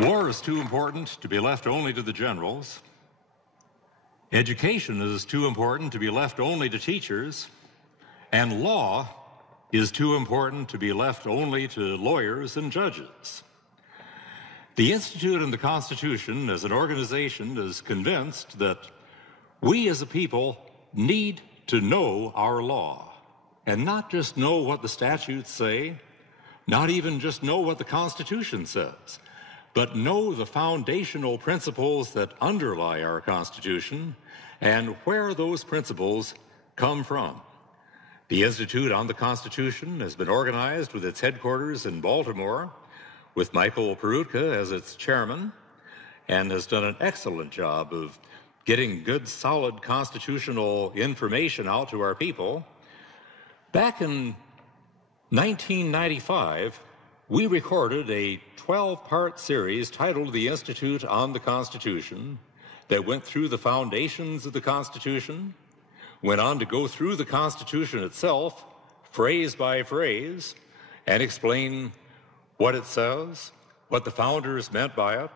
War is too important to be left only to the generals. Education is too important to be left only to teachers. And law is too important to be left only to lawyers and judges. The Institute and the Constitution as an organization is convinced that we as a people need to know our law, and not just know what the statutes say, not even just know what the Constitution says, but know the foundational principles that underlie our Constitution and where those principles come from. The Institute on the Constitution has been organized with its headquarters in Baltimore, with Michael Peroutka as its chairman, and has done an excellent job of getting good, solid constitutional information out to our people. Back in 1995, we recorded a 12-part series titled The Institute on the Constitution that went through the foundations of the Constitution, went on to go through the Constitution itself, phrase by phrase, and explain what it says, what the founders meant by it,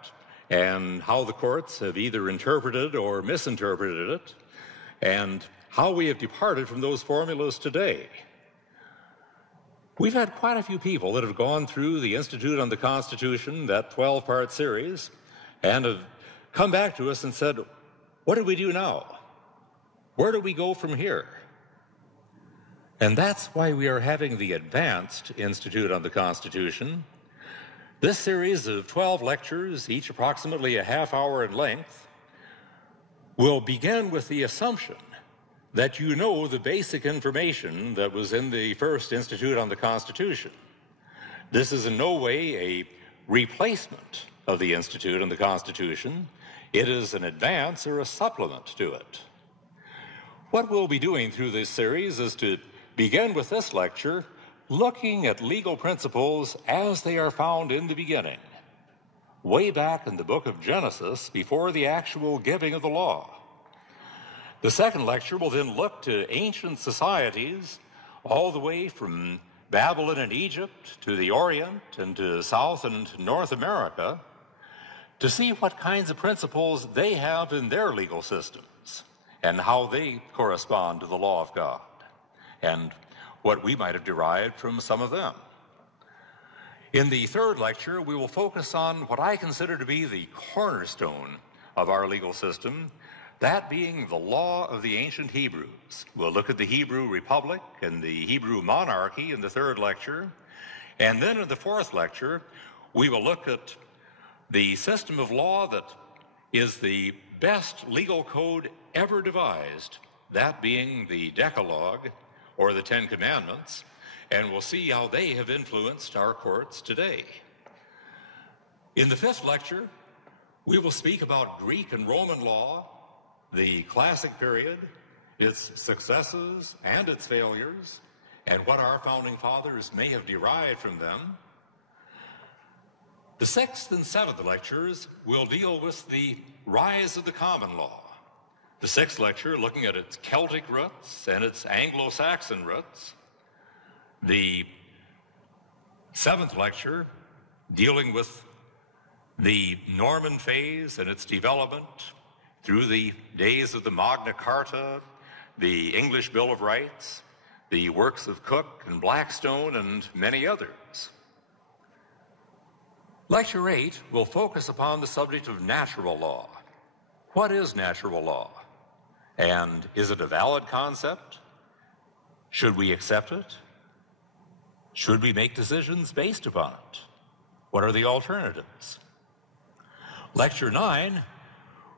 and how the courts have either interpreted or misinterpreted it, and how we have departed from those formulas today. We've had quite a few people that have gone through the Institute on the Constitution, that 12-part series, and have come back to us and said, what do we do now? Where do we go from here? And that's why we are having the Advanced Institute on the Constitution. This series of 12 lectures, each approximately a half hour in length, will begin with the assumption that you know the basic information that was in the first Institute on the Constitution. This is in no way a replacement of the Institute on the Constitution. It is an advance or a supplement to it. What we'll be doing through this series is to begin with this lecture looking at legal principles as they are found in the beginning, way back in the book of Genesis, before the actual giving of the law. The second lecture will then look to ancient societies all the way from Babylon and Egypt to the Orient and to South and North America to see what kinds of principles they have in their legal systems and how they correspond to the law of God and what we might have derived from some of them. In the third lecture, we will focus on what I consider to be the cornerstone of our legal system, that being the law of the ancient Hebrews. We'll look at the Hebrew Republic and the Hebrew monarchy in the third lecture. And then in the fourth lecture, we will look at the system of law that is the best legal code ever devised, that being the Decalogue, or the Ten Commandments, and we'll see how they have influenced our courts today. In the fifth lecture, we will speak about Greek and Roman law, the classic period, its successes and its failures, and what our founding fathers may have derived from them. The sixth and seventh lectures will deal with the rise of the common law. The sixth lecture looking at its Celtic roots and its Anglo-Saxon roots. The seventh lecture dealing with the Norman phase and its development through the days of the Magna Carta, the English Bill of Rights, the works of Coke and Blackstone, and many others. Lecture 8 will focus upon the subject of natural law. What is natural law? And is it a valid concept? Should we accept it? Should we make decisions based upon it? What are the alternatives? Lecture 9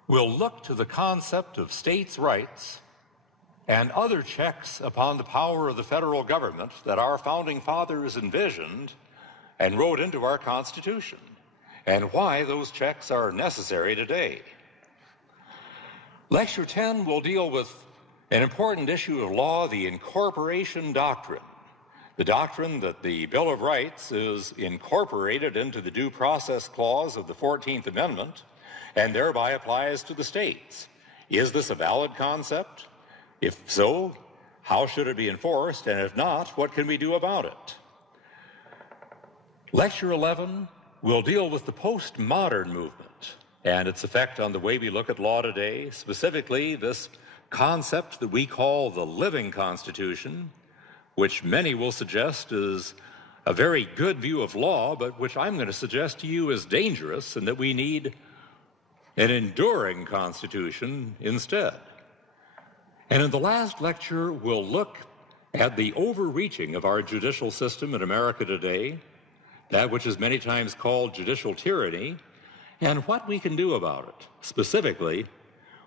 will look to the concept of states' rights and other checks upon the power of the federal government that our founding fathers envisioned and wrote into our Constitution, and why those checks are necessary today. Lecture 10 will deal with an important issue of law, the incorporation doctrine, the doctrine that the Bill of Rights is incorporated into the Due Process Clause of the 14th Amendment and thereby applies to the states. Is this a valid concept? If so, how should it be enforced? And if not, what can we do about it? Lecture 11 we'll deal with the postmodern movement and its effect on the way we look at law today, specifically this concept that we call the living Constitution, which many will suggest is a very good view of law, but which I'm going to suggest to you is dangerous and that we need an enduring Constitution instead. And in the last lecture, we'll look at the overreaching of our judicial system in America today, that which is many times called judicial tyranny, and what we can do about it. Specifically,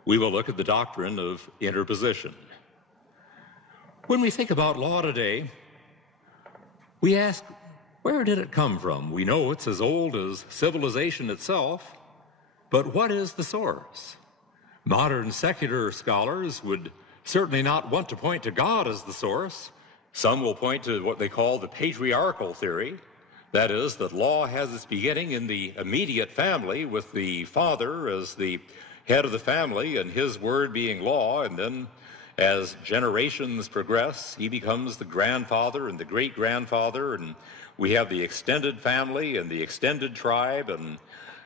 we will look at the doctrine of interposition. When we think about law today, we ask, where did it come from? We know it's as old as civilization itself, but what is the source? Modern secular scholars would certainly not want to point to God as the source. Some will point to what they call the patriarchal theory, that is, that law has its beginning in the immediate family, with the father as the head of the family and his word being law, and then as generations progress, he becomes the grandfather and the great-grandfather, and we have the extended family and the extended tribe, and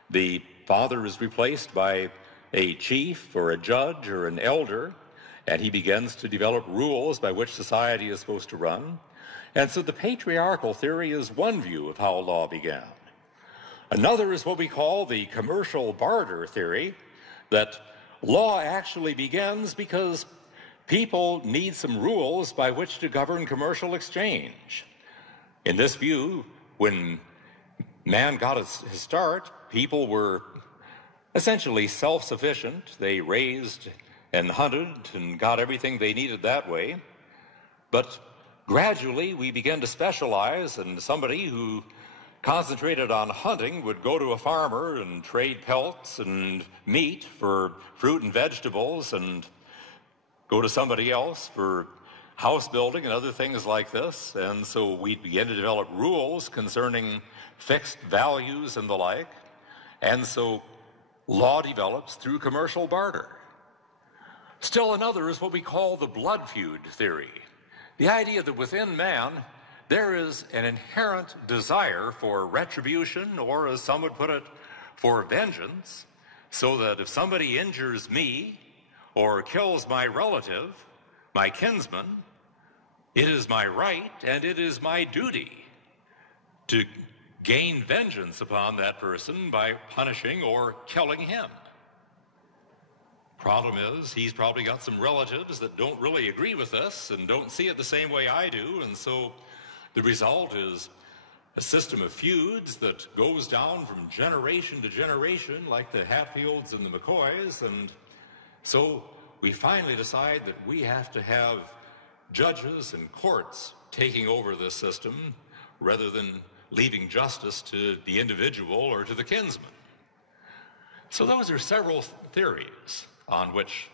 the father is replaced by a chief or a judge or an elder, and he begins to develop rules by which society is supposed to run. And so the patriarchal theory is one view of how law began. Another is what we call the commercial barter theory, that law actually begins because people need some rules by which to govern commercial exchange. In this view, when man got his start, people were essentially self-sufficient. They raised and hunted and got everything they needed that way. But gradually, we began to specialize, and somebody who concentrated on hunting would go to a farmer and trade pelts and meat for fruit and vegetables, and go to somebody else for house building and other things like this. And so we began to develop rules concerning fixed values and the like. And so law develops through commercial barter. Still another is what we call the blood feud theory. The idea that within man, there is an inherent desire for retribution, or as some would put it, for vengeance, so that if somebody injures me or kills my relative, my kinsman, it is my right and it is my duty to gain vengeance upon that person by punishing or killing him. Problem is, he's probably got some relatives that don't really agree with this and don't see it the same way I do, and so the result is a system of feuds that goes down from generation to generation, like the Hatfields and the McCoys, and so we finally decide that we have to have judges and courts taking over this system rather than leaving justice to the individual or to the kinsman. So those are several theories on which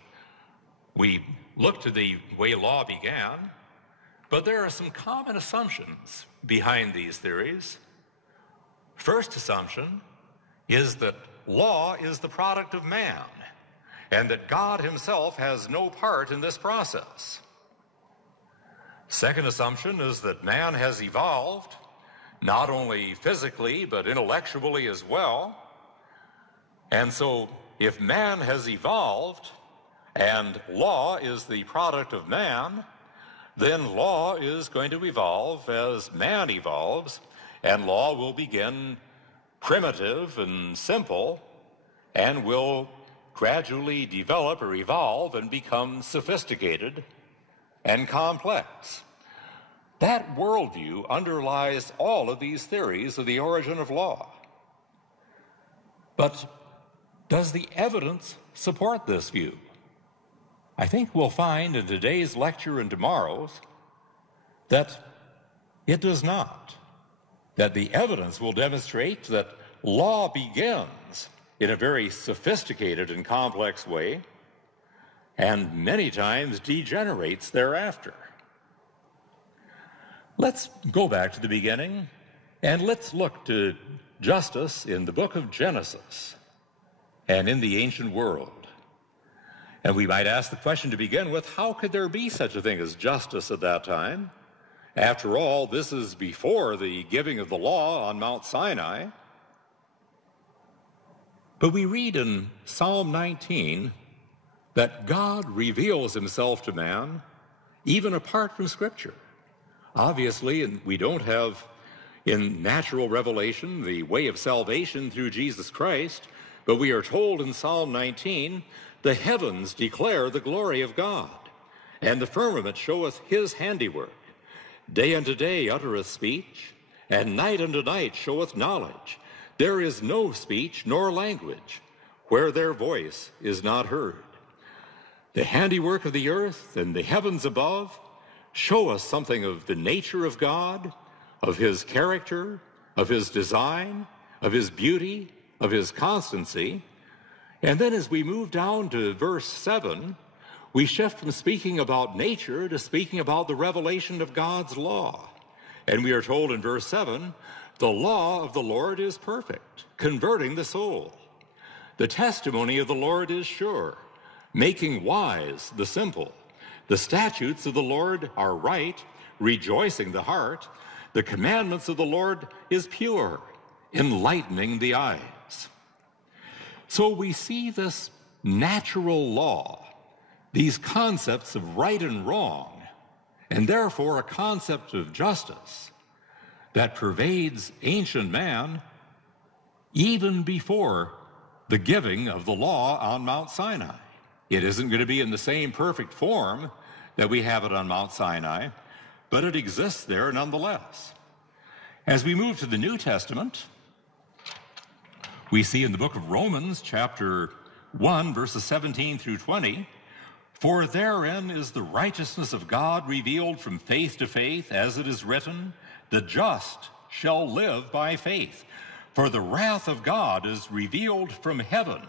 we look to the way law began, but there are some common assumptions behind these theories. First assumption is that law is the product of man, and that God himself has no part in this process. Second assumption is that man has evolved, not only physically, but intellectually as well. And so if man has evolved and law is the product of man, then law is going to evolve as man evolves, and law will begin primitive and simple and will gradually develop or evolve and become sophisticated and complex. That worldview underlies all of these theories of the origin of law. But does the evidence support this view? I think we'll find in today's lecture and tomorrow's that it does not. That the evidence will demonstrate that law begins in a very sophisticated and complex way, and many times degenerates thereafter. Let's go back to the beginning, and let's look to justice in the book of Genesis and in the ancient world. And we might ask the question to begin with, how could there be such a thing as justice at that time? After all, this is before the giving of the law on Mount Sinai. But we read in Psalm 19 that God reveals himself to man even apart from Scripture. Obviously, and we don't have in natural revelation the way of salvation through Jesus Christ, but we are told in Psalm 19, the heavens declare the glory of God, and the firmament showeth his handiwork. Day unto day uttereth speech, and night unto night showeth knowledge. There is no speech nor language where their voice is not heard. The handiwork of the earth and the heavens above show us something of the nature of God, of his character, of his design, of his beauty, of his constancy. And then as we move down to verse 7, we shift from speaking about nature to speaking about the revelation of God's law. And we are told in verse 7, the law of the Lord is perfect, converting the soul. The testimony of the Lord is sure, making wise the simple. The statutes of the Lord are right, rejoicing the heart. The commandments of the Lord is pure, enlightening the eyes. So we see this natural law, these concepts of right and wrong, and therefore a concept of justice that pervades ancient man even before the giving of the law on Mount Sinai. It isn't going to be in the same perfect form that we have it on Mount Sinai, but it exists there nonetheless. As we move to the New Testament, we see in the book of Romans, chapter 1, verses 17 through 20, for therein is the righteousness of God revealed from faith to faith, as it is written, the just shall live by faith. For the wrath of God is revealed from heaven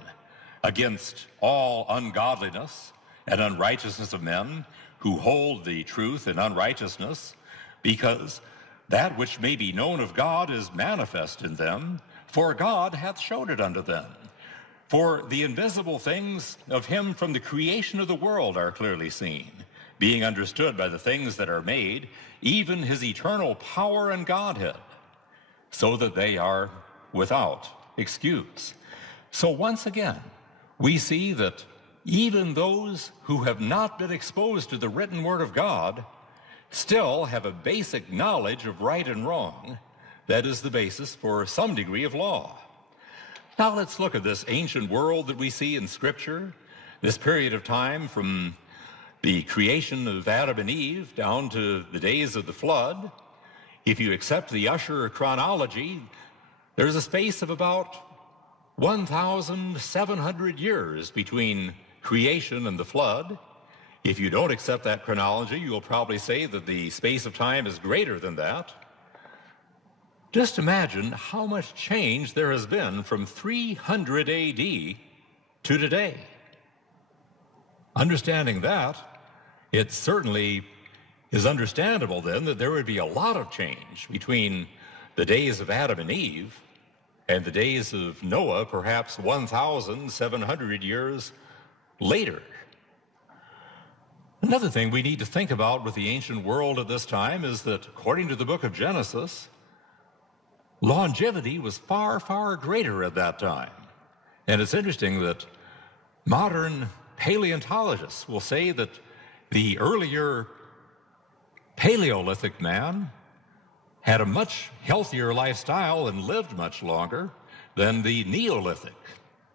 against all ungodliness and unrighteousness of men who hold the truth in unrighteousness, because that which may be known of God is manifest in them, for God hath showed it unto them. For the invisible things of him from the creation of the world are clearly seen, being understood by the things that are made, even his eternal power and Godhead, so that they are without excuse. So once again, we see that even those who have not been exposed to the written word of God still have a basic knowledge of right and wrong that is the basis for some degree of law. Now let's look at this ancient world that we see in Scripture, this period of time from the creation of Adam and Eve down to the days of the flood. If you accept the Usher chronology, there's a space of about 1,700 years between creation and the flood. If you don't accept that chronology, you'll probably say that the space of time is greater than that. Just imagine how much change there has been from 300 AD to today. Understanding that, it certainly is understandable then that there would be a lot of change between the days of Adam and Eve and the days of Noah, perhaps 1,700 years later. Another thing we need to think about with the ancient world at this time is that, according to the book of Genesis, longevity was far, far greater at that time. And it's interesting that modern paleontologists will say that the earlier Paleolithic man had a much healthier lifestyle and lived much longer than the Neolithic,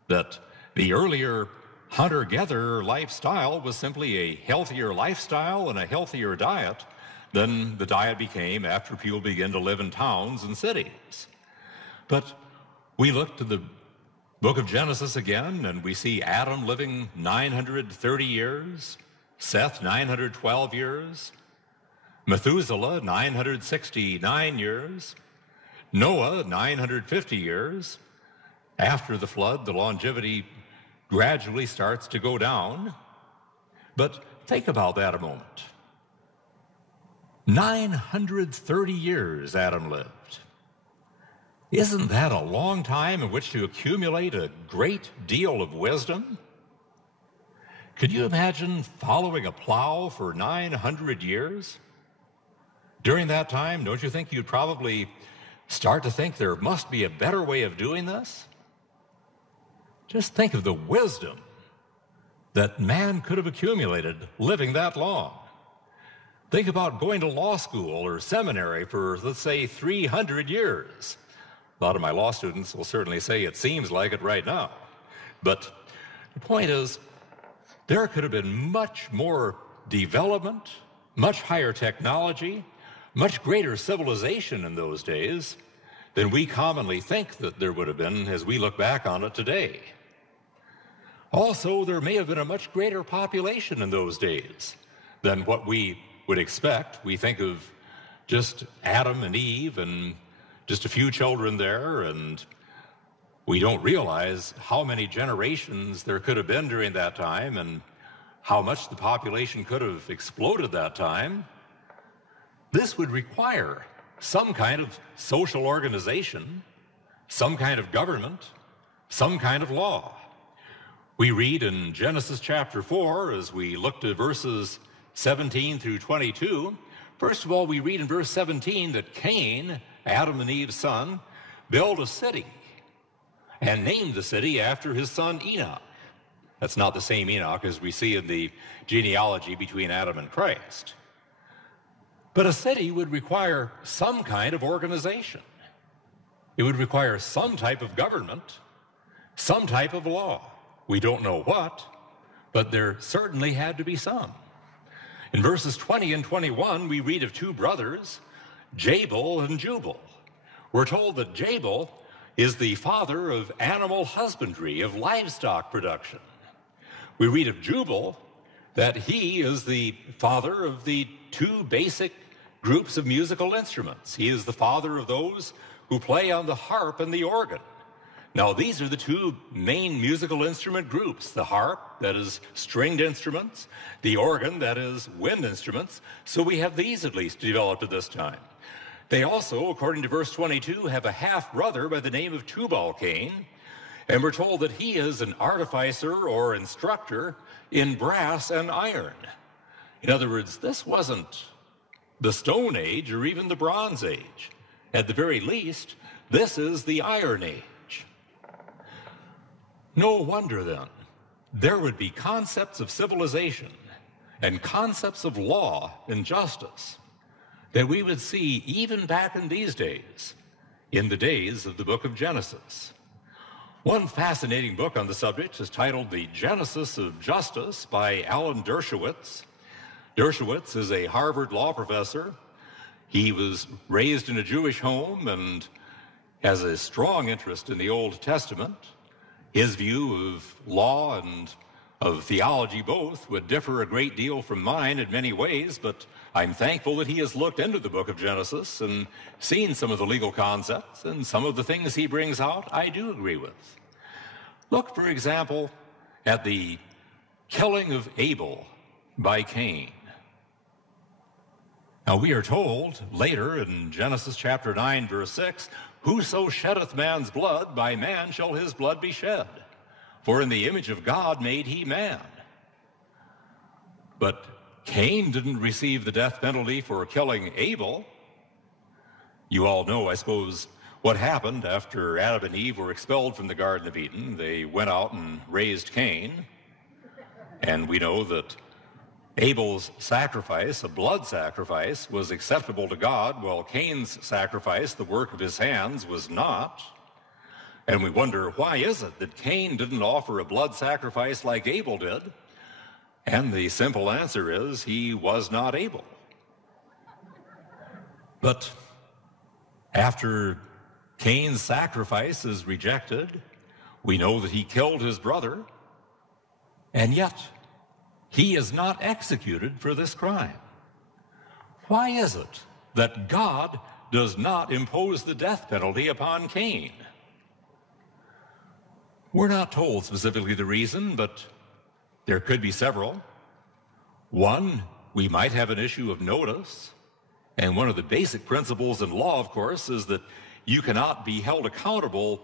that the earlier hunter-gatherer lifestyle was simply a healthier lifestyle and a healthier diet than the diet became after people began to live in towns and cities. But we look to the book of Genesis again, and we see Adam living 930 years, Seth 912 years, Methuselah 969 years, Noah 950 years. After the flood, the longevity gradually starts to go down. But think about that a moment. 930 years Adam lived. Isn't that a long time in which to accumulate a great deal of wisdom? Could you imagine following a plow for 900 years? During that time, don't you think you'd probably start to think there must be a better way of doing this? Just think of the wisdom that man could have accumulated living that long. Think about going to law school or seminary for, let's say, 300 years. A lot of my law students will certainly say it seems like it right now. But the point is, there could have been much more development, much higher technology, much greater civilization in those days than we commonly think that there would have been as we look back on it today. Also, there may have been a much greater population in those days than what we would expect. We think of just Adam and Eve and just a few children there, and we don't realize how many generations there could have been during that time and how much the population could have exploded that time. This would require some kind of social organization, some kind of government, some kind of law. We read in Genesis chapter 4, as we look to verses 17 through 22, first of all, we read in verse 17 that Cain, Adam and Eve's son, built a city and named the city after his son Enoch. That's not the same Enoch as we see in the genealogy between Adam and Christ. But a city would require some kind of organization. It would require some type of government, some type of law. We don't know what, but there certainly had to be some. In verses 20 and 21, we read of two brothers, Jabal and Jubal. We're told that Jabal is the father of animal husbandry, of livestock production. We read of Jubal that he is the father of the two basic groups of musical instruments. He is the father of those who play on the harp and the organ. Now, these are the two main musical instrument groups, the harp, that is stringed instruments, the organ, that is wind instruments. So we have these at least developed at this time. They also, according to verse 22, have a half-brother by the name of Tubal-Cain, and we're told that he is an artificer or instructor in brass and iron. In other words, this wasn't the Stone Age or even the Bronze Age. At the very least, this is the Iron Age. No wonder, then, there would be concepts of civilization and concepts of law and justice that we would see even back in these days, in the days of the book of Genesis. One fascinating book on the subject is titled The Genesis of Justice by Alan Dershowitz. Dershowitz is a Harvard law professor. He was raised in a Jewish home and has a strong interest in the Old Testament. His view of law and of theology both would differ a great deal from mine in many ways, but I'm thankful that he has looked into the book of Genesis and seen some of the legal concepts, and some of the things he brings out I do agree with. Look, for example, at the killing of Abel by Cain. Now, we are told later in Genesis chapter 9, verse 6, "Whoso sheddeth man's blood, by man shall his blood be shed. For in the image of God made he man." But Cain didn't receive the death penalty for killing Abel. You all know, I suppose, what happened after Adam and Eve were expelled from the Garden of Eden. They went out and raised Cain. And we know that Abel's sacrifice, a blood sacrifice, was acceptable to God, while Cain's sacrifice, the work of his hands, was not. And we wonder, why is it that Cain didn't offer a blood sacrifice like Abel did? And the simple answer is, he was not able. But after Cain's sacrifice is rejected, we know that he killed his brother, and yet he is not executed for this crime. Why is it that God does not impose the death penalty upon Cain? We're not told specifically the reason, but there could be several. One, we might have an issue of notice. And one of the basic principles in law, of course, is that you cannot be held accountable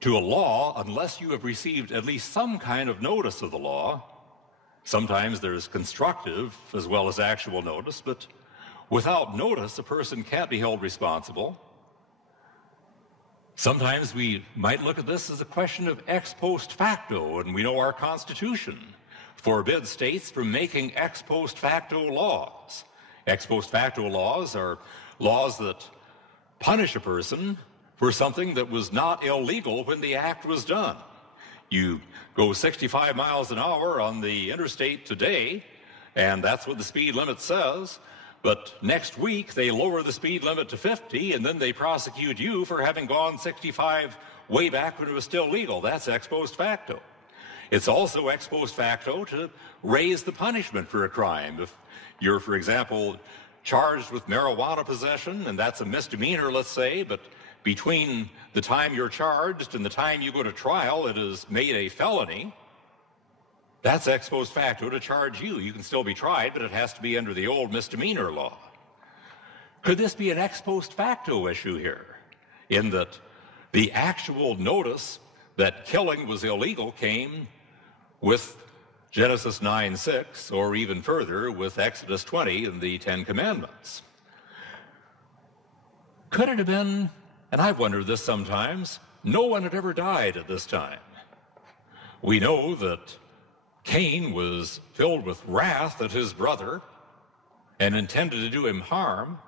to a law unless you have received at least some kind of notice of the law. Sometimes there's constructive as well as actual notice, but without notice, a person can't be held responsible. Sometimes we might look at this as a question of ex post facto, and we know our Constitution forbids states from making ex post facto laws. Ex post facto laws are laws that punish a person for something that was not illegal when the act was done. You go 65 miles an hour on the interstate today, and that's what the speed limit says. But next week, they lower the speed limit to 50, and then they prosecute you for having gone 65 way back when it was still legal. That's ex post facto. It's also ex post facto to raise the punishment for a crime. If you're, for example, charged with marijuana possession, and that's a misdemeanor, let's say, but between the time you're charged and the time you go to trial, it is made a felony. That's ex post facto to charge you. You can still be tried, but it has to be under the old misdemeanor law. Could this be an ex post facto issue here, in that the actual notice that killing was illegal came with Genesis 9:6, or even further with Exodus 20 and the Ten Commandments? Could it have been, and I've wondered this sometimes, no one had ever died at this time? We know that Cain was filled with wrath at his brother and intended to do him harm.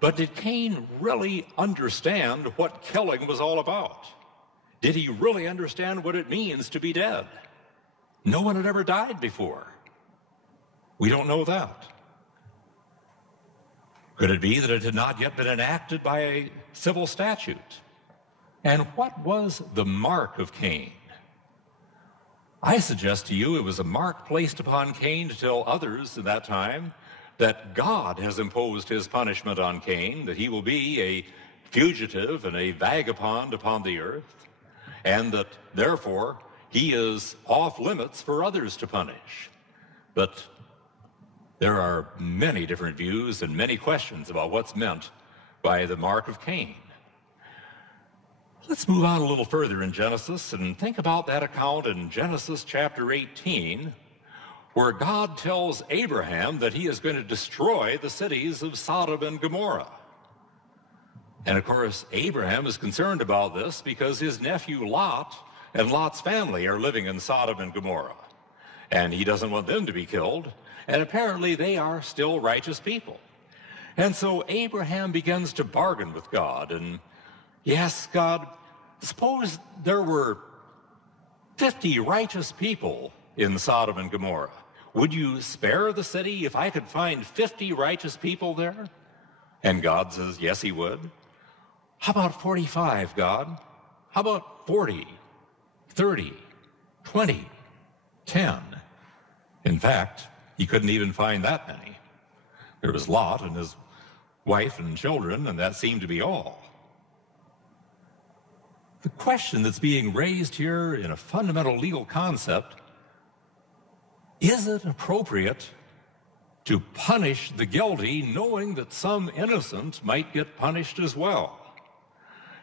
But did Cain really understand what killing was all about? Did he really understand what it means to be dead? No one had ever died before. We don't know that. Could it be that it had not yet been enacted by a civil statute? And what was the mark of Cain? I suggest to you it was a mark placed upon Cain to tell others in that time that God has imposed his punishment on Cain, that he will be a fugitive and a vagabond upon the earth, and that therefore he is off limits for others to punish. But there are many different views and many questions about what's meant by the mark of Cain. Let's move on a little further in Genesis and think about that account in Genesis chapter 18, where God tells Abraham that he is going to destroy the cities of Sodom and Gomorrah. And of course, Abraham is concerned about this because his nephew Lot and Lot's family are living in Sodom and Gomorrah, and he doesn't want them to be killed, and apparently they are still righteous people. And so Abraham begins to bargain with God, and yes, God, suppose there were 50 righteous people in Sodom and Gomorrah. Would you spare the city if I could find 50 righteous people there? And God says, yes, he would. How about 45, God? How about 40, 30, 20, 10? In fact, he couldn't even find that many. There was Lot and his wife and children, and that seemed to be all. The question that's being raised here in a fundamental legal concept, is it appropriate to punish the guilty knowing that some innocent might get punished as well?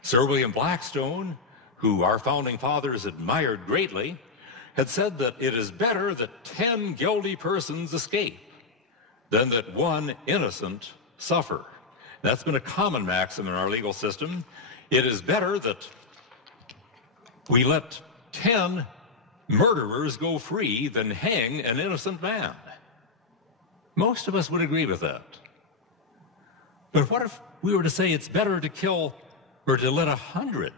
Sir William Blackstone, who our founding fathers admired greatly, had said that it is better that 10 guilty persons escape than that one innocent suffer. That's been a common maxim in our legal system. It is better that we let 10 murderers go free than hang an innocent man. Most of us would agree with that. But what if we were to say it's better to kill or to let 100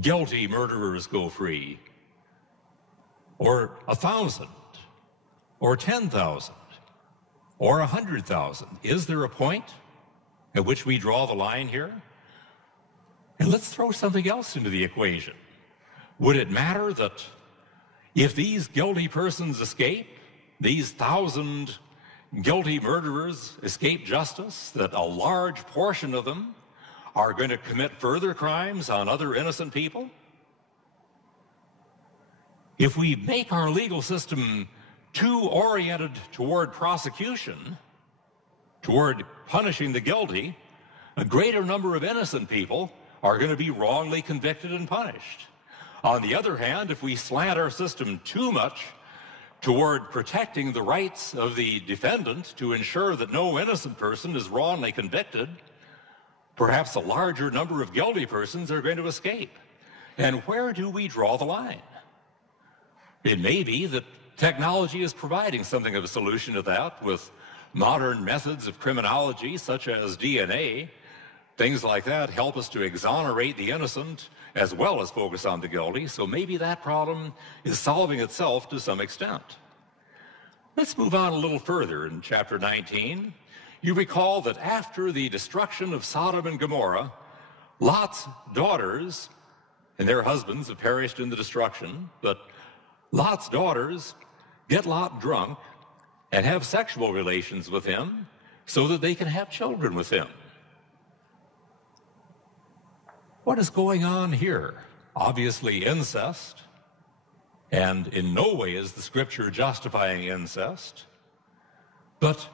guilty murderers go free, or 1,000, or 10,000, or 100,000? Is there a point at which we draw the line here? And let's throw something else into the equation. Would it matter that if these guilty persons escape, these 1,000 guilty murderers escape justice, that a large portion of them are going to commit further crimes on other innocent people? If we make our legal system too oriented toward prosecution, toward punishing the guilty, a greater number of innocent people are going to be wrongly convicted and punished. On the other hand, if we slant our system too much toward protecting the rights of the defendant to ensure that no innocent person is wrongly convicted, perhaps a larger number of guilty persons are going to escape. And where do we draw the line? It may be that technology is providing something of a solution to that with modern methods of criminology such as DNA. Things like that help us to exonerate the innocent as well as focus on the guilty. So maybe that problem is solving itself to some extent. Let's move on a little further in chapter 19. You recall that after the destruction of Sodom and Gomorrah, Lot's daughters and their husbands have perished in the destruction, but Lot's daughters get Lot drunk and have sexual relations with him so that they can have children with him. What is going on here? Obviously incest, and in no way is the scripture justifying incest, but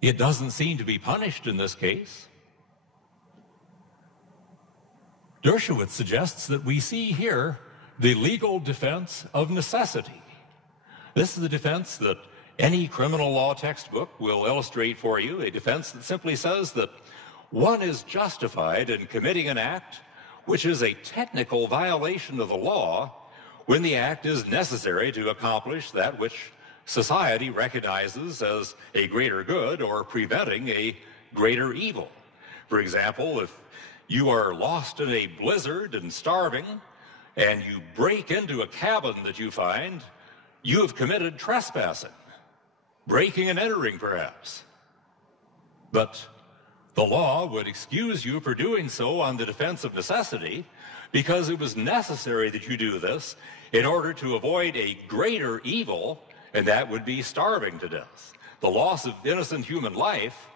it doesn't seem to be punished in this case. Dershowitz suggests that we see here the legal defense of necessity. This is the defense that any criminal law textbook will illustrate for you, a defense that simply says that one is justified in committing an act which is a technical violation of the law when the act is necessary to accomplish that which society recognizes as a greater good or preventing a greater evil. For example, if you are lost in a blizzard and starving, and you break into a cabin that you find, you have committed trespassing, breaking and entering perhaps. But the law would excuse you for doing so on the defense of necessity because it was necessary that you do this in order to avoid a greater evil, and that would be starving to death. The loss of innocent human life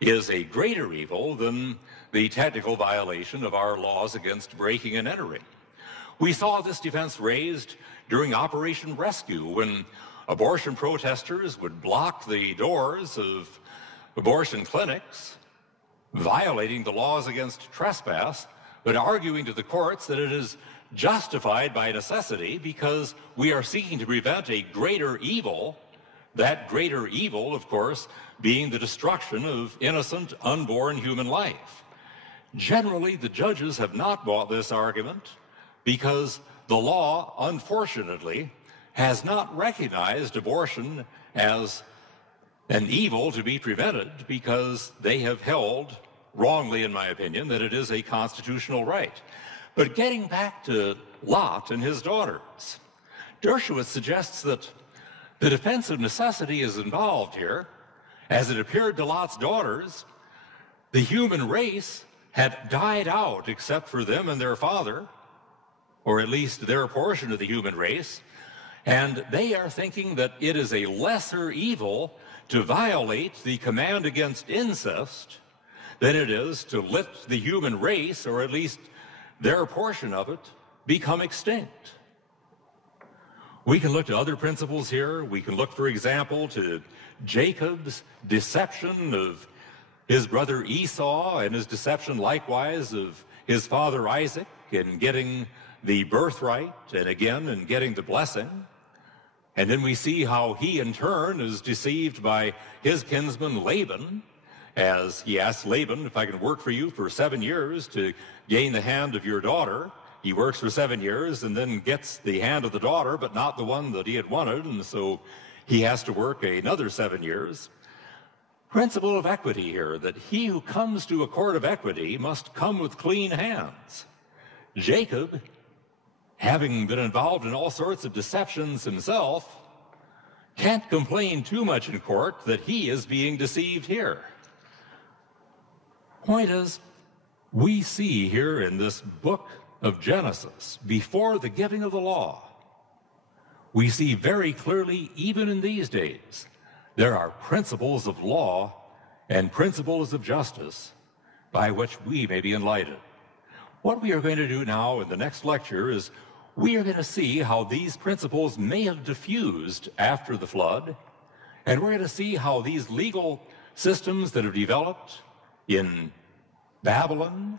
is a greater evil than the technical violation of our laws against breaking and entering. We saw this defense raised during Operation Rescue when abortion protesters would block the doors of abortion clinics, violating the laws against trespass, but arguing to the courts that it is justified by necessity because we are seeking to prevent a greater evil, that greater evil, of course, being the destruction of innocent, unborn human life. Generally, the judges have not bought this argument because the law, unfortunately, has not recognized abortion as an evil to be prevented because they have held, wrongly in my opinion, that it is a constitutional right. But getting back to Lot and his daughters, Dershowitz suggests that the defense of necessity is involved here. As it appeared to Lot's daughters, the human race had died out except for them and their father, or at least their portion of the human race, and they are thinking that it is a lesser evil to violate the command against incest than it is to let the human race, or at least their portion of it, become extinct. We can look to other principles here. We can look, for example, to Jacob's deception of his brother Esau and his deception likewise of his father Isaac in getting the birthright and again in getting the blessing. And then we see how he in turn is deceived by his kinsman Laban, as he asks Laban, if I can work for you for 7 years to gain the hand of your daughter. He works for 7 years and then gets the hand of the daughter, but not the one that he had wanted, and so he has to work another 7 years. Principle of equity here, that he who comes to a court of equity must come with clean hands. Jacob, having been involved in all sorts of deceptions himself, can't complain too much in court that he is being deceived here. Point is, we see here in this book of Genesis, before the giving of the law, we see very clearly, even in these days, there are principles of law and principles of justice by which we may be enlightened. What we are going to do now in the next lecture is we are going to see how these principles may have diffused after the flood, and we're going to see how these legal systems that have developed in Babylon,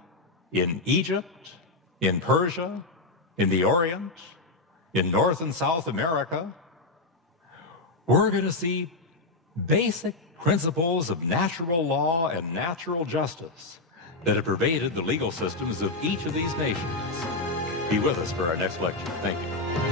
in Egypt, in Persia, in the Orient, in North and South America, we're going to see basic principles of natural law and natural justice that have pervaded the legal systems of each of these nations. Be with us for our next lecture. Thank you.